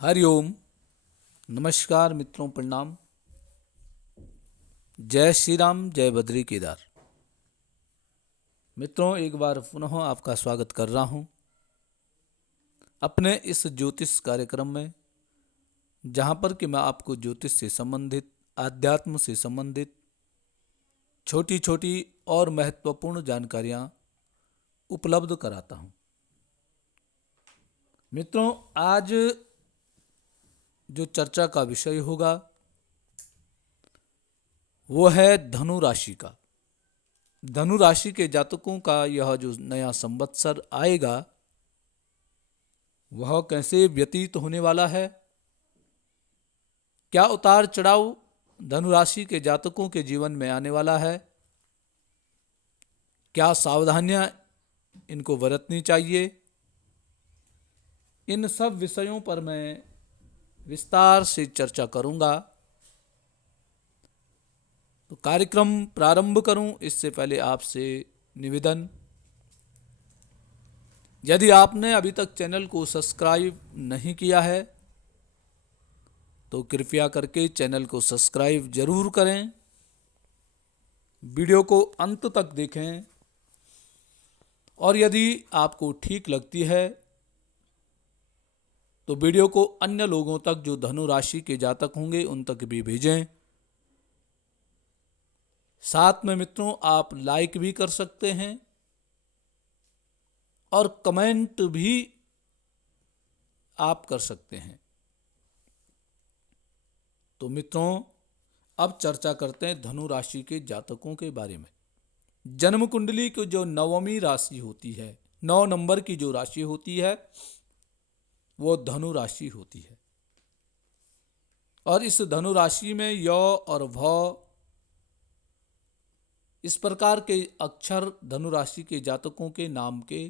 हरिओम। नमस्कार मित्रों, प्रणाम। जय श्री राम, जय बद्री केदार। मित्रों, एक बार पुनः आपका स्वागत कर रहा हूं अपने इस ज्योतिष कार्यक्रम में, जहां पर कि मैं आपको ज्योतिष से संबंधित, आध्यात्म से संबंधित छोटी छोटी और महत्वपूर्ण जानकारियां उपलब्ध कराता हूं। मित्रों, आज जो चर्चा का विषय होगा वो है धनु राशि का। धनु राशि के जातकों का यह जो नया संवत्सर आएगा वह कैसे व्यतीत होने वाला है, क्या उतार चढ़ाव धनु राशि के जातकों के जीवन में आने वाला है, क्या सावधानियां इनको बरतनी चाहिए, इन सब विषयों पर मैं विस्तार से चर्चा करूंगा। तो कार्यक्रम प्रारंभ करूं इससे पहले आपसे निवेदन, यदि आपने अभी तक चैनल को सब्सक्राइब नहीं किया है तो कृपया करके चैनल को सब्सक्राइब जरूर करें, वीडियो को अंत तक देखें और यदि आपको ठीक लगती है तो वीडियो को अन्य लोगों तक जो धनु राशि के जातक होंगे उन तक भी भेजें। साथ में मित्रों आप लाइक भी कर सकते हैं और कमेंट भी आप कर सकते हैं। तो मित्रों, अब चर्चा करते हैं धनु राशि के जातकों के बारे में। जन्म कुंडली की जो नवमी राशि होती है, 9 नंबर की जो राशि होती है वो धनु राशि होती है। और इस धनु राशि में य और भ इस प्रकार के अक्षर धनु राशि के जातकों के नाम के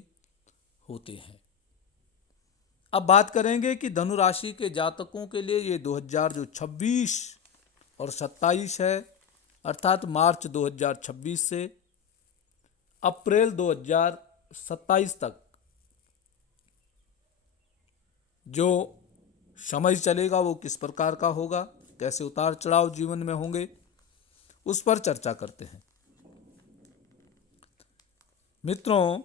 होते हैं। अब बात करेंगे कि धनु राशि के जातकों के लिए ये 2026 और 27 है, अर्थात मार्च 2026 से अप्रैल 2027 तक जो समय चलेगा वो किस प्रकार का होगा, कैसे उतार चढ़ाव जीवन में होंगे, उस पर चर्चा करते हैं। मित्रों,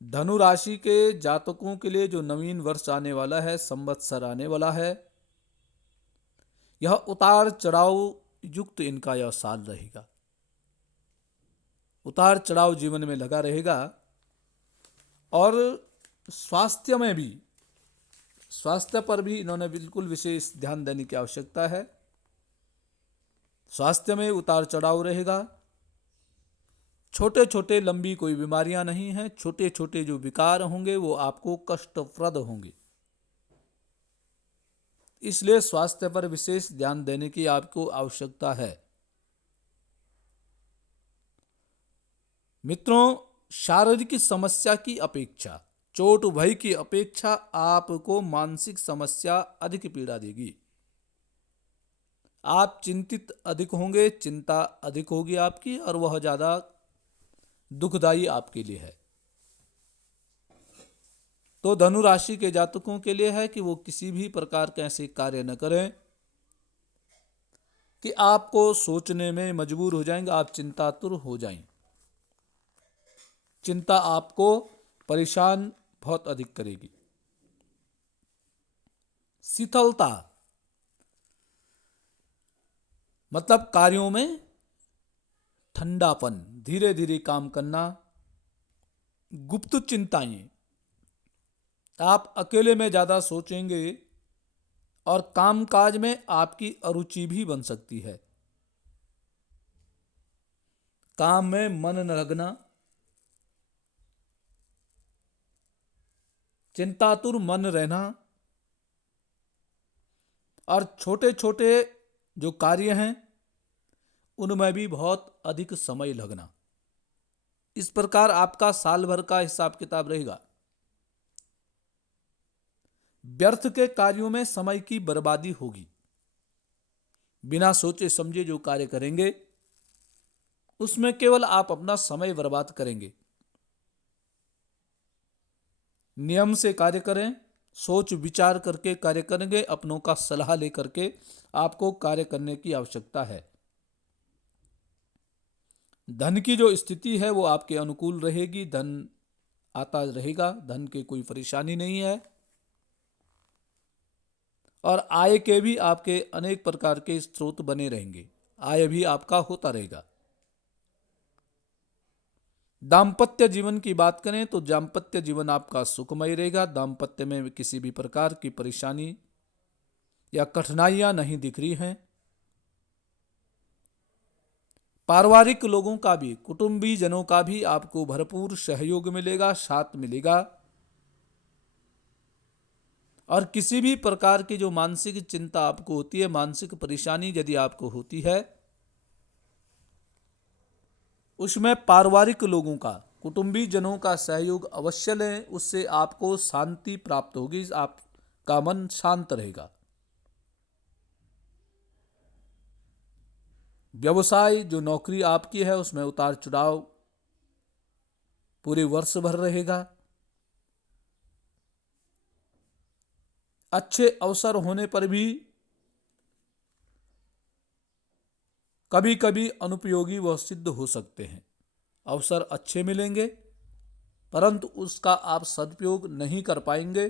धनु राशि के जातकों के लिए जो नवीन वर्ष आने वाला है, संवत्सर आने वाला है, यह उतार चढ़ाव युक्त इनका यह साल रहेगा। उतार चढ़ाव जीवन में लगा रहेगा और स्वास्थ्य में भी, स्वास्थ्य पर भी इन्होंने बिल्कुल विशेष ध्यान देने की आवश्यकता है। स्वास्थ्य में उतार चढ़ाव रहेगा। छोटे छोटे लंबी कोई बीमारियां नहीं हैं, छोटे छोटे जो विकार होंगे वो आपको कष्टप्रद होंगे, इसलिए स्वास्थ्य पर विशेष ध्यान देने की आपको आवश्यकता है। मित्रों, शारीरिक समस्या की अपेक्षा, चोट भय की अपेक्षा आपको मानसिक समस्या अधिक पीड़ा देगी। आप चिंतित अधिक होंगे, चिंता अधिक होगी आपकी, और वह ज्यादा दुखदायी आपके लिए है। तो धनु राशि के जातकों के लिए है कि वो किसी भी प्रकार के ऐसे कार्य न करें कि आपको सोचने में मजबूर हो जाएंगे, आप चिंतातुर हो जाएं। चिंता आपको परेशान बहुत अधिक करेगी। शीतलता मतलब कार्यों में ठंडापन, धीरे धीरे काम करना। गुप्त चिंताएं, आप अकेले में ज्यादा सोचेंगे और कामकाज में आपकी अरुचि भी बन सकती है। काम में मन न लगना, चिंतातुर मन रहना, और छोटे छोटे जो कार्य हैं उनमें भी बहुत अधिक समय लगना। इस प्रकार आपका साल भर का हिसाब किताब रहेगा। व्यर्थ के कार्यों में समय की बर्बादी होगी। बिना सोचे समझे जो कार्य करेंगे उसमें केवल आप अपना समय बर्बाद करेंगे। नियम से कार्य करें, सोच विचार करके कार्य करेंगे, अपनों का सलाह लेकर के आपको कार्य करने की आवश्यकता है। धन की जो स्थिति है वो आपके अनुकूल रहेगी, धन आता रहेगा, धन की कोई परेशानी नहीं है। और आय के भी आपके अनेक प्रकार के स्रोत बने रहेंगे, आय भी आपका होता रहेगा। दाम्पत्य जीवन की बात करें तो दाम्पत्य जीवन आपका सुखमय रहेगा। दाम्पत्य में किसी भी प्रकार की परेशानी या कठिनाइयां नहीं दिख रही हैं। पारिवारिक लोगों का भी, कुटुंबी जनों का भी आपको भरपूर सहयोग मिलेगा, साथ मिलेगा। और किसी भी प्रकार की जो मानसिक चिंता आपको होती है, मानसिक परेशानी यदि आपको होती है, उसमें पारिवारिक लोगों का, कुटुंबी जनों का सहयोग अवश्य लें, उससे आपको शांति प्राप्त होगी, आपका मन शांत रहेगा। व्यवसाय, जो नौकरी आपकी है, उसमें उतार चढ़ाव पूरे वर्ष भर रहेगा। अच्छे अवसर होने पर भी कभी कभी अनुपयोगी व सिद्ध हो सकते हैं। अवसर अच्छे मिलेंगे परंतु उसका आप सदुपयोग नहीं कर पाएंगे।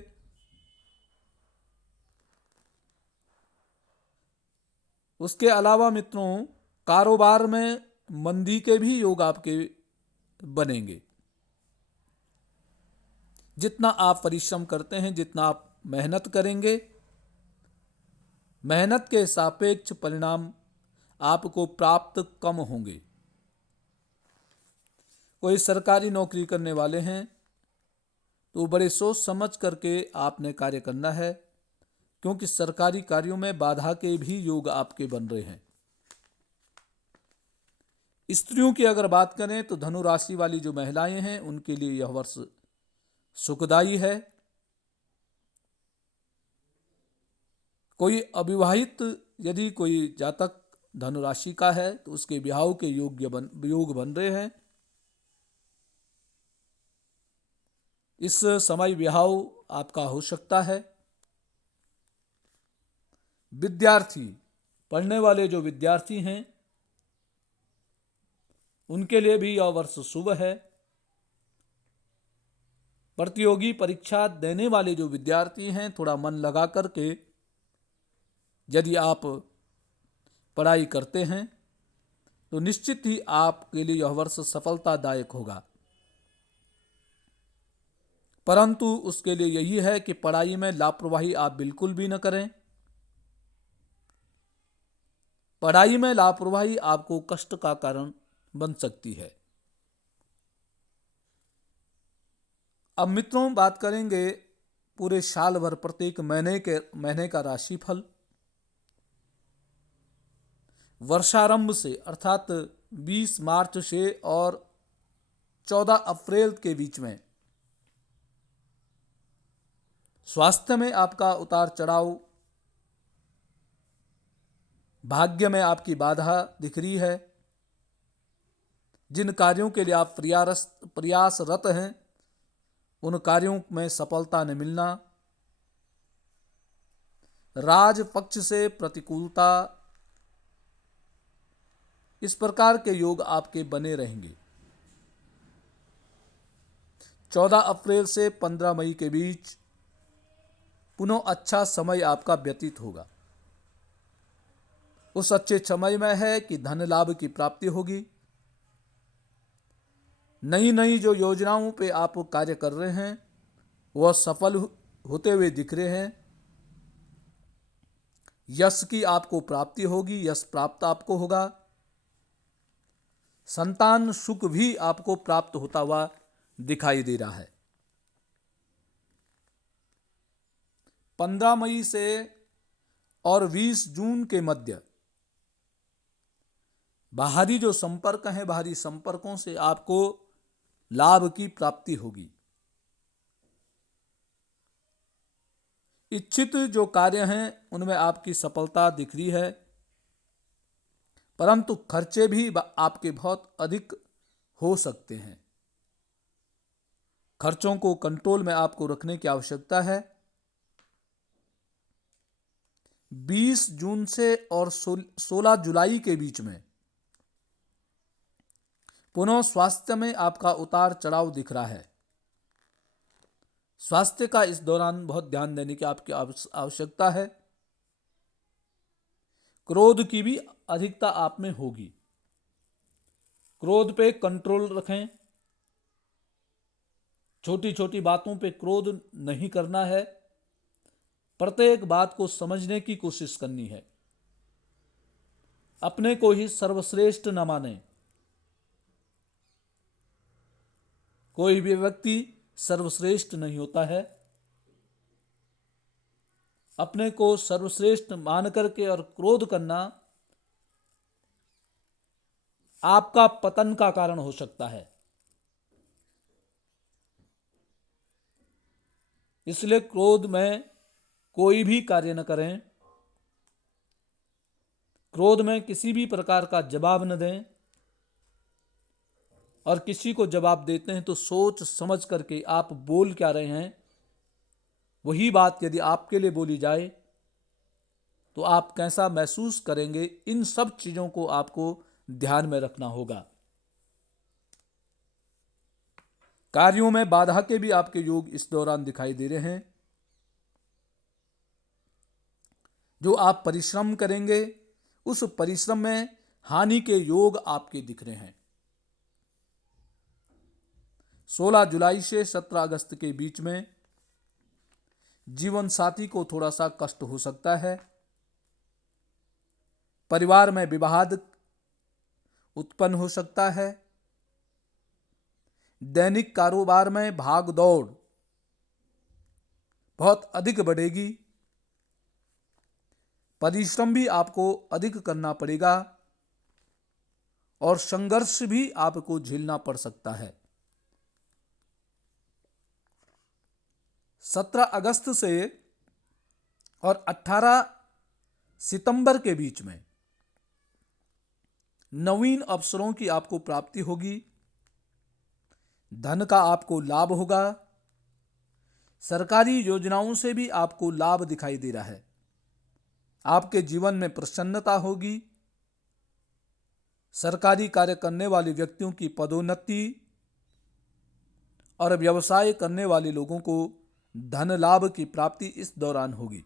उसके अलावा मित्रों, कारोबार में मंदी के भी योग आपके बनेंगे। जितना आप परिश्रम करते हैं, जितना आप मेहनत करेंगे, मेहनत के सापेक्ष परिणाम आपको प्राप्त कम होंगे। कोई सरकारी नौकरी करने वाले हैं तो बड़े सोच समझ करके आपने कार्य करना है, क्योंकि सरकारी कार्यों में बाधा के भी योग आपके बन रहे हैं। स्त्रियों की अगर बात करें तो धनु राशि वाली जो महिलाएं हैं उनके लिए यह वर्ष सुखदायी है। कोई अविवाहित यदि कोई जातक धनु राशि का है तो उसके विवाह के योग बन रहे हैं। इस समय विवाह आपका हो सकता है। विद्यार्थी, पढ़ने वाले जो विद्यार्थी हैं उनके लिए भी यह वर्ष शुभ है। प्रतियोगी परीक्षा देने वाले जो विद्यार्थी हैं, थोड़ा मन लगा करके यदि आप पढ़ाई करते हैं तो निश्चित ही आपके लिए यह वर्ष सफलतादायक होगा। परंतु उसके लिए यही है कि पढ़ाई में लापरवाही आप बिल्कुल भी न करें। पढ़ाई में लापरवाही आपको कष्ट का कारण बन सकती है। अब मित्रों बात करेंगे पूरे साल भर प्रत्येक महीने का राशिफल। वर्षारंभ से अर्थात 20 मार्च से और 14 अप्रैल के बीच में स्वास्थ्य में आपका उतार चढ़ाव, भाग्य में आपकी बाधा दिख रही है। जिन कार्यों के लिए आप प्रयासरत हैं उन कार्यों में सफलता न मिलना, राज पक्ष से प्रतिकूलता, इस प्रकार के योग आपके बने रहेंगे। 14 अप्रैल से 15 मई के बीच पुनः अच्छा समय आपका व्यतीत होगा। उस अच्छे समय में है कि धन लाभ की प्राप्ति होगी। नई नई जो योजनाओं पे आप कार्य कर रहे हैं वह सफल होते हुए दिख रहे हैं। यश की आपको प्राप्ति होगी, यश प्राप्त आपको होगा। संतान सुख भी आपको प्राप्त होता हुआ दिखाई दे रहा है। 15 मई से और 20 जून के मध्य बाहरी जो संपर्क हैं, बाहरी संपर्कों से आपको लाभ की प्राप्ति होगी। इच्छित जो कार्य हैं उनमें आपकी सफलता दिख रही है, परंतु खर्चे भी आपके बहुत अधिक हो सकते हैं। खर्चों को कंट्रोल में आपको रखने की आवश्यकता है। 20 जून से और 16 जुलाई के बीच में पुनः स्वास्थ्य में आपका उतार चढ़ाव दिख रहा है। स्वास्थ्य का इस दौरान बहुत ध्यान देने की आपकी आवश्यकता है। क्रोध की भी अधिकता आप में होगी। क्रोध पे कंट्रोल रखें। छोटी छोटी बातों पे क्रोध नहीं करना है। प्रत्येक बात को समझने की कोशिश करनी है। अपने को ही सर्वश्रेष्ठ न माने। कोई भी व्यक्ति सर्वश्रेष्ठ नहीं होता है। अपने को सर्वश्रेष्ठ मान करके और क्रोध करना आपका पतन का कारण हो सकता है। इसलिए क्रोध में कोई भी कार्य न करें। क्रोध में किसी भी प्रकार का जवाब न दें, और किसी को जवाब देते हैं तो सोच समझ करके आप बोल क्या रहे हैं, वही बात यदि आपके लिए बोली जाए तो आप कैसा महसूस करेंगे, इन सब चीजों को आपको ध्यान में रखना होगा। कार्यों में बाधा के भी आपके योग इस दौरान दिखाई दे रहे हैं। जो आप परिश्रम करेंगे उस परिश्रम में हानि के योग आपके दिख रहे हैं। 16 जुलाई से 17 अगस्त के बीच में जीवन साथी को थोड़ा सा कष्ट हो सकता है। परिवार में विवाद उत्पन्न हो सकता है। दैनिक कारोबार में भाग दौड़ बहुत अधिक बढ़ेगी। परिश्रम भी आपको अधिक करना पड़ेगा और संघर्ष भी आपको झेलना पड़ सकता है। 17 अगस्त से और 18 सितंबर के बीच में नवीन अवसरों की आपको प्राप्ति होगी। धन का आपको लाभ होगा। सरकारी योजनाओं से भी आपको लाभ दिखाई दे रहा है। आपके जीवन में प्रसन्नता होगी। सरकारी कार्य करने वाले व्यक्तियों की पदोन्नति और व्यवसाय करने वाले लोगों को धन लाभ की प्राप्ति इस दौरान होगी।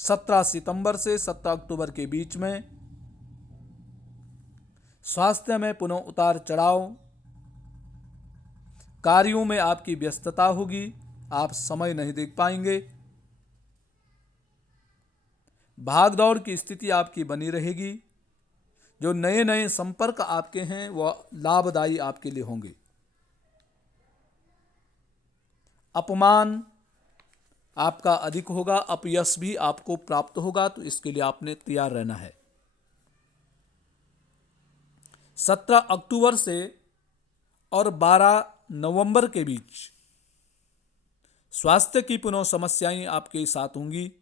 17 सितंबर से 17 अक्टूबर के बीच में स्वास्थ्य में पुनः उतार चढ़ाव, कार्यों में आपकी व्यस्तता होगी, आप समय नहीं देख पाएंगे। भागदौड़ की स्थिति आपकी बनी रहेगी। जो नए नए संपर्क आपके हैं वह लाभदायी आपके लिए होंगे। अपमान आपका अधिक होगा, अपयश भी आपको प्राप्त होगा, तो इसके लिए आपने तैयार रहना है। 17 अक्टूबर से और 12 नवंबर के बीच स्वास्थ्य की पुनः समस्याएं आपके साथ होंगी।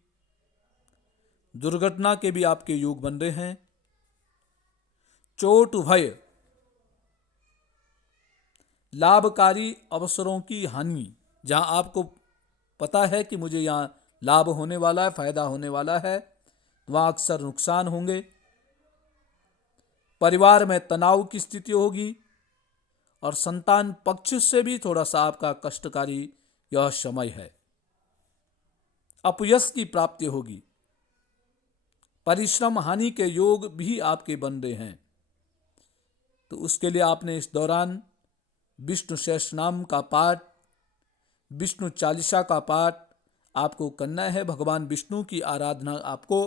दुर्घटना के भी आपके योग बन रहे हैं। चोट भय, लाभकारी अवसरों की हानि, जहां आपको पता है कि मुझे यहां लाभ होने वाला है, फायदा होने वाला है, वहां अक्सर नुकसान होंगे। परिवार में तनाव की स्थिति होगी और संतान पक्ष से भी थोड़ा सा आपका कष्टकारी यह समय है। अपयश की प्राप्ति होगी। परिश्रम हानि के योग भी आपके बन रहे हैं। तो उसके लिए आपने इस दौरान विष्णु सहस्रनाम का पाठ, विष्णु चालीसा का पाठ आपको करना है। भगवान विष्णु की आराधना आपको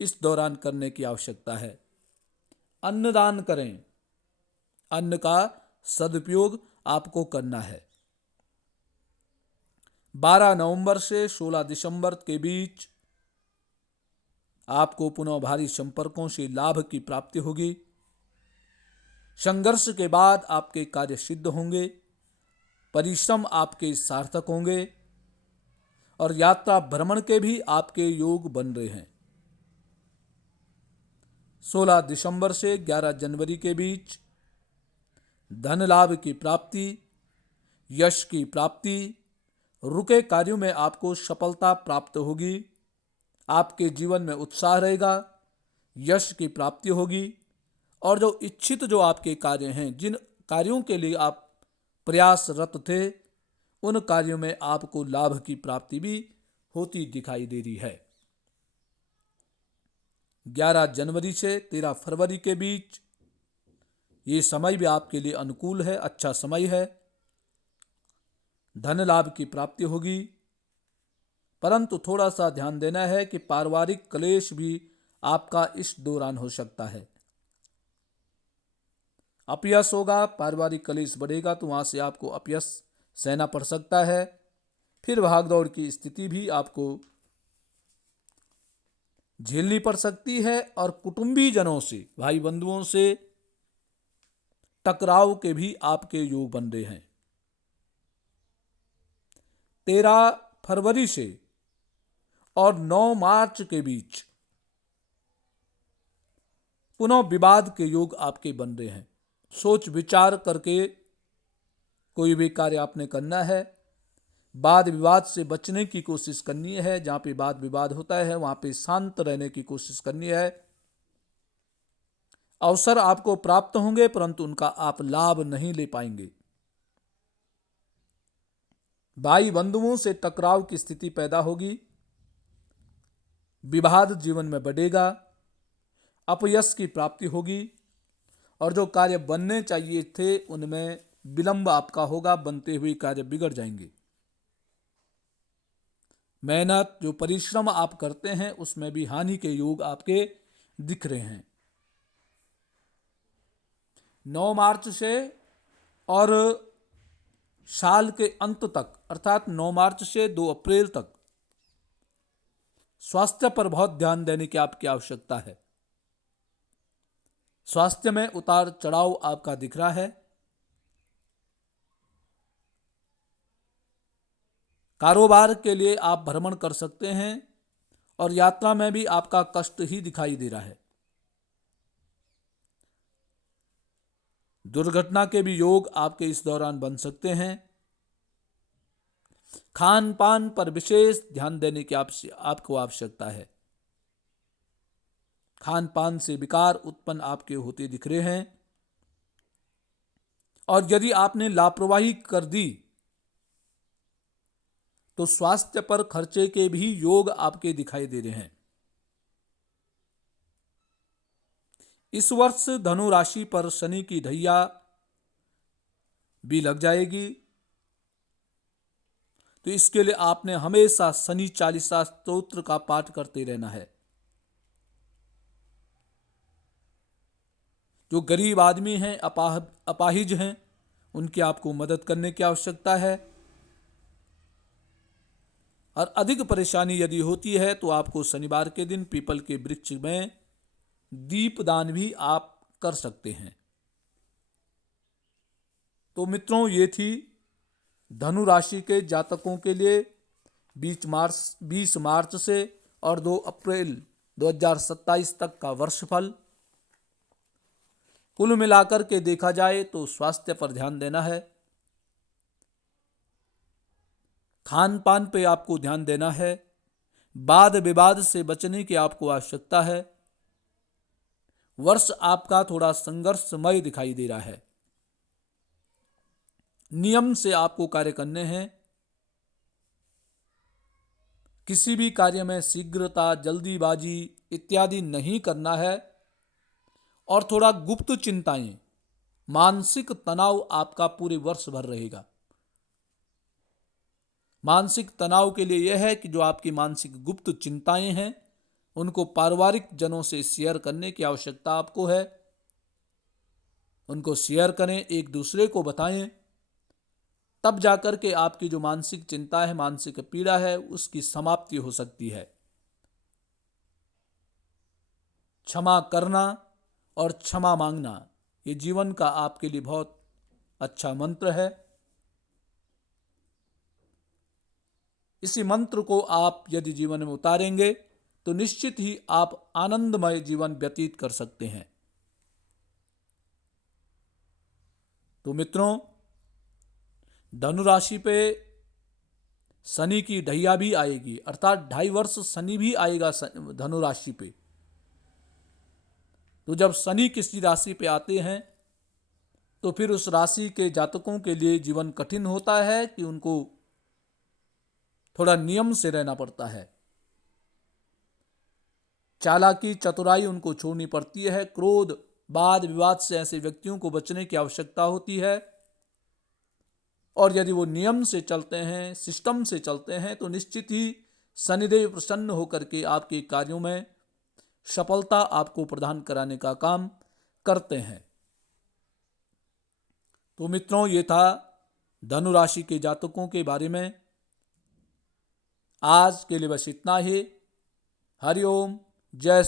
इस दौरान करने की आवश्यकता है। अन्नदान करें। अन्न का सदुपयोग आपको करना है। 12 नवंबर से 16 दिसंबर के बीच आपको पुनः भारी संपर्कों से लाभ की प्राप्ति होगी। संघर्ष के बाद आपके कार्य सिद्ध होंगे। परिश्रम आपके सार्थक होंगे और यात्रा भ्रमण के भी आपके योग बन रहे हैं। 16 दिसंबर से 11 जनवरी के बीच धन लाभ की प्राप्ति, यश की प्राप्ति रुके कार्यों में आपको सफलता प्राप्त होगी। आपके जीवन में उत्साह रहेगा, यश की प्राप्ति होगी और जो इच्छित जो आपके कार्य हैं, जिन कार्यों के लिए आप प्रयासरत थे, उन कार्यों में आपको लाभ की प्राप्ति भी होती दिखाई दे रही है। 11 जनवरी से 13 फरवरी के बीच ये समय भी आपके लिए अनुकूल है, अच्छा समय है। धन लाभ की प्राप्ति होगी, परंतु थोड़ा सा ध्यान देना है कि पारिवारिक क्लेश भी आपका इस दौरान हो सकता है। अपयश होगा, पारिवारिक क्लेश बढ़ेगा तो वहां से आपको अपयश सहना पड़ सकता है। फिर भागदौड़ की स्थिति भी आपको झेलनी पड़ सकती है और कुटुंबी जनों से, भाई बंधुओं से टकराव के भी आपके योग बन रहे हैं। 13 फरवरी से और 9 मार्च के बीच पुनः विवाद के योग आपके बन रहे हैं। सोच विचार करके कोई भी कार्य आपने करना है। वाद विवाद से बचने की कोशिश करनी है। जहां पे वाद विवाद होता है वहां पे शांत रहने की कोशिश करनी है। अवसर आपको प्राप्त होंगे परंतु उनका आप लाभ नहीं ले पाएंगे। भाई बंधुओं से टकराव की स्थिति पैदा होगी, विवाद जीवन में बढ़ेगा, अपयश की प्राप्ति होगी और जो कार्य बनने चाहिए थे उनमें विलंब आपका होगा, बनते हुए कार्य बिगड़ जाएंगे। मेहनत जो परिश्रम आप करते हैं उसमें भी हानि के योग आपके दिख रहे हैं। 9 मार्च से और साल के अंत तक अर्थात 9 मार्च से 2 अप्रैल तक स्वास्थ्य पर बहुत ध्यान देने की आपकी आवश्यकता है। स्वास्थ्य में उतार चढ़ाव आपका दिख रहा है। कारोबार के लिए आप भ्रमण कर सकते हैं और यात्रा में भी आपका कष्ट ही दिखाई दे रहा है। दुर्घटना के भी योग आपके इस दौरान बन सकते हैं। खान पान पर विशेष ध्यान देने की आपको आवश्यकता है। खान पान से विकार उत्पन्न आपके होते दिख रहे हैं और यदि आपने लापरवाही कर दी तो स्वास्थ्य पर खर्चे के भी योग आपके दिखाई दे रहे हैं। इस वर्ष धनु राशि पर शनि की ढैया भी लग जाएगी, तो इसके लिए आपने हमेशा शनि चालीसा स्तोत्र का पाठ करते रहना है। जो गरीब आदमी हैं, अपाहिज हैं, उनकी आपको मदद करने की आवश्यकता है। और अधिक परेशानी यदि होती है तो आपको शनिवार के दिन पीपल के वृक्ष में दीपदान भी आप कर सकते हैं। तो मित्रों, ये थी धनु राशि के जातकों के लिए 20 मार्च से और 2 अप्रैल 2027 तक का वर्षफल। कुल मिलाकर के देखा जाए तो स्वास्थ्य पर ध्यान देना है, खान पान पे आपको ध्यान देना है, वाद विवाद से बचने की आपको आवश्यकता है। वर्ष आपका थोड़ा संघर्षमय दिखाई दे रहा है। नियम से आपको कार्य करने हैं। किसी भी कार्य में शीघ्रता, जल्दीबाजी इत्यादि नहीं करना है और थोड़ा गुप्त चिंताएं, मानसिक तनाव आपका पूरे वर्ष भर रहेगा। मानसिक तनाव के लिए यह है कि जो आपकी मानसिक गुप्त चिंताएं हैं उनको पारिवारिक जनों से शेयर करने की आवश्यकता आपको है। उनको शेयर करें, एक दूसरे को बताएं, तब जाकर के आपकी जो मानसिक चिंता है, मानसिक पीड़ा है, उसकी समाप्ति हो सकती है। क्षमा करना और क्षमा मांगना ये जीवन का आपके लिए बहुत अच्छा मंत्र है। इसी मंत्र को आप यदि जीवन में उतारेंगे तो निश्चित ही आप आनंदमय जीवन व्यतीत कर सकते हैं। तो मित्रों, धनु राशि पे शनि की ढैया भी आएगी, अर्थात 2.5 वर्ष शनि भी आएगा धनु राशि पे। तो जब शनि किसी राशि पे आते हैं तो फिर उस राशि के जातकों के लिए जीवन कठिन होता है कि उनको थोड़ा नियम से रहना पड़ता है। चालाकी चतुराई उनको छोड़नी पड़ती है। क्रोध, वाद विवाद से ऐसे व्यक्तियों को बचने की आवश्यकता होती है। और यदि वो नियम से चलते हैं, सिस्टम से चलते हैं, तो निश्चित ही शनिदेव प्रसन्न होकर के आपके कार्यों में सफलता आपको प्रदान कराने का काम करते हैं। तो मित्रों, ये था धनु राशि के जातकों के बारे में। आज के लिए बस इतना ही। हरिओम, जय